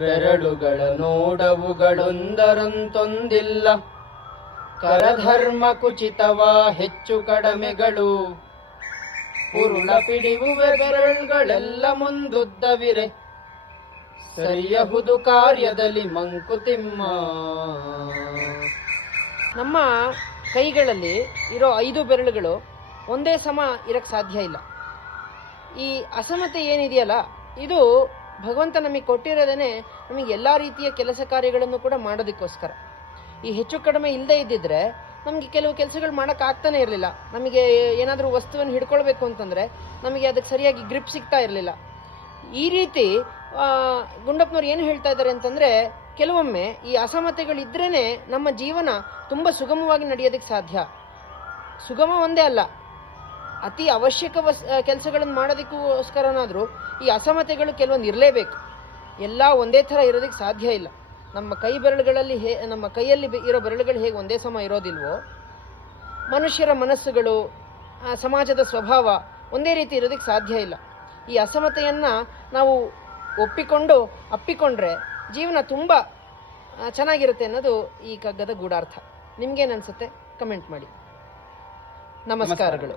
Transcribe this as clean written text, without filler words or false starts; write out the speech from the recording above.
ಬೆರಳುಗಳ ನೋಡವುಗಳೊಂದರಂತೊಂದಿಲ್ಲ. ಕರಧರ್ಮ ಕುಚಿತವ ಹೆಚ್ಚು ಕಡಮೆಗಳು. ಉರುಳ ಪಿಡಿಯುವೆ ಬೆರಳುಗಳೆಲ್ಲ ಮುಂದುದ್ದವಿರೆ. ಸರಿಯಹುದು ಕಾರ್ಯದಲ್ಲಿ ಮಂಕುತಿಮ್ಮ. ನಮ್ಮ ಕೈಗಳಲ್ಲಿ ಇರೋ 5 ಬೆರಳುಗಳು ಒಂದೇ ಸಮ ಇರಕ್ಕೆ ಸಾಧ್ಯ ಇಲ್ಲ. ಈ ಅಸಮತೆ ಏನಿದೆಯಲ್ಲ, ಇದು ಭಗವಂತ ನಮಗೆ ಕೊಟ್ಟಿರೋದೇನೆ ನಮಗೆ ಎಲ್ಲ ರೀತಿಯ ಕೆಲಸ ಕಾರ್ಯಗಳನ್ನು ಕೂಡ ಮಾಡೋದಕ್ಕೋಸ್ಕರ. ಈ ಹೆಚ್ಚು ಕಡಿಮೆ ಇಲ್ಲದೆ ಇದ್ದಿದ್ರೆ ನಮಗೆ ಕೆಲವು ಕೆಲಸಗಳು ಮಾಡೋಕ್ಕಾಗ್ತಾನೆ ಇರಲಿಲ್ಲ. ನಮಗೆ ಏನಾದರೂ ವಸ್ತುವನ್ನು ಹಿಡ್ಕೊಳ್ಬೇಕು ಅಂತಂದರೆ ನಮಗೆ ಅದಕ್ಕೆ ಸರಿಯಾಗಿ ಗ್ರಿಪ್ ಸಿಗ್ತಾ ಇರಲಿಲ್ಲ. ಈ ರೀತಿ ಗುಂಡಪ್ಪನವ್ರು ಏನು ಹೇಳ್ತಾ ಇದ್ದಾರೆ ಅಂತಂದರೆ, ಕೆಲವೊಮ್ಮೆ ಈ ಅಸಮತೆಗಳಿದ್ರೇ ನಮ್ಮ ಜೀವನ ತುಂಬ ಸುಗಮವಾಗಿ ನಡೆಯೋದಕ್ಕೆ ಸಾಧ್ಯ. ಸುಗಮ ಒಂದೇ ಅಲ್ಲ, ಅತಿ ಅವಶ್ಯಕ ಕೆಲಸಗಳನ್ನು ಮಾಡೋದಕ್ಕೋಸ್ಕರನಾದರೂ ಈ ಅಸಮತೆಗಳು ಕೆಲವೊಂದು ಇರಲೇಬೇಕು. ಎಲ್ಲ ಒಂದೇ ಥರ ಇರೋದಕ್ಕೆ ಸಾಧ್ಯ ಇಲ್ಲ. ನಮ್ಮ ಕೈ ಬೆರಳುಗಳಲ್ಲಿ ನಮ್ಮ ಕೈಯಲ್ಲಿ ಇರೋ ಬೆರಳುಗಳು ಹೇಗೆ ಒಂದೇ ಸಮ ಇರೋದಿಲ್ವೋ, ಮನುಷ್ಯರ ಮನಸ್ಸುಗಳು, ಸಮಾಜದ ಸ್ವಭಾವ ಒಂದೇ ರೀತಿ ಇರೋದಕ್ಕೆ ಸಾಧ್ಯ ಇಲ್ಲ. ಈ ಅಸಮತೆಯನ್ನು ನಾವು ಅಪ್ಪಿಕೊಂಡ್ರೆ ಜೀವನ ತುಂಬ ಚೆನ್ನಾಗಿರುತ್ತೆ ಅನ್ನೋದು ಈ ಕಗ್ಗದ ಗೂಢಾರ್ಥ. ನಿಮ್ಗೇನು ಅನ್ಸುತ್ತೆ? ಕಮೆಂಟ್ ಮಾಡಿ. ನಮಸ್ಕಾರಗಳು.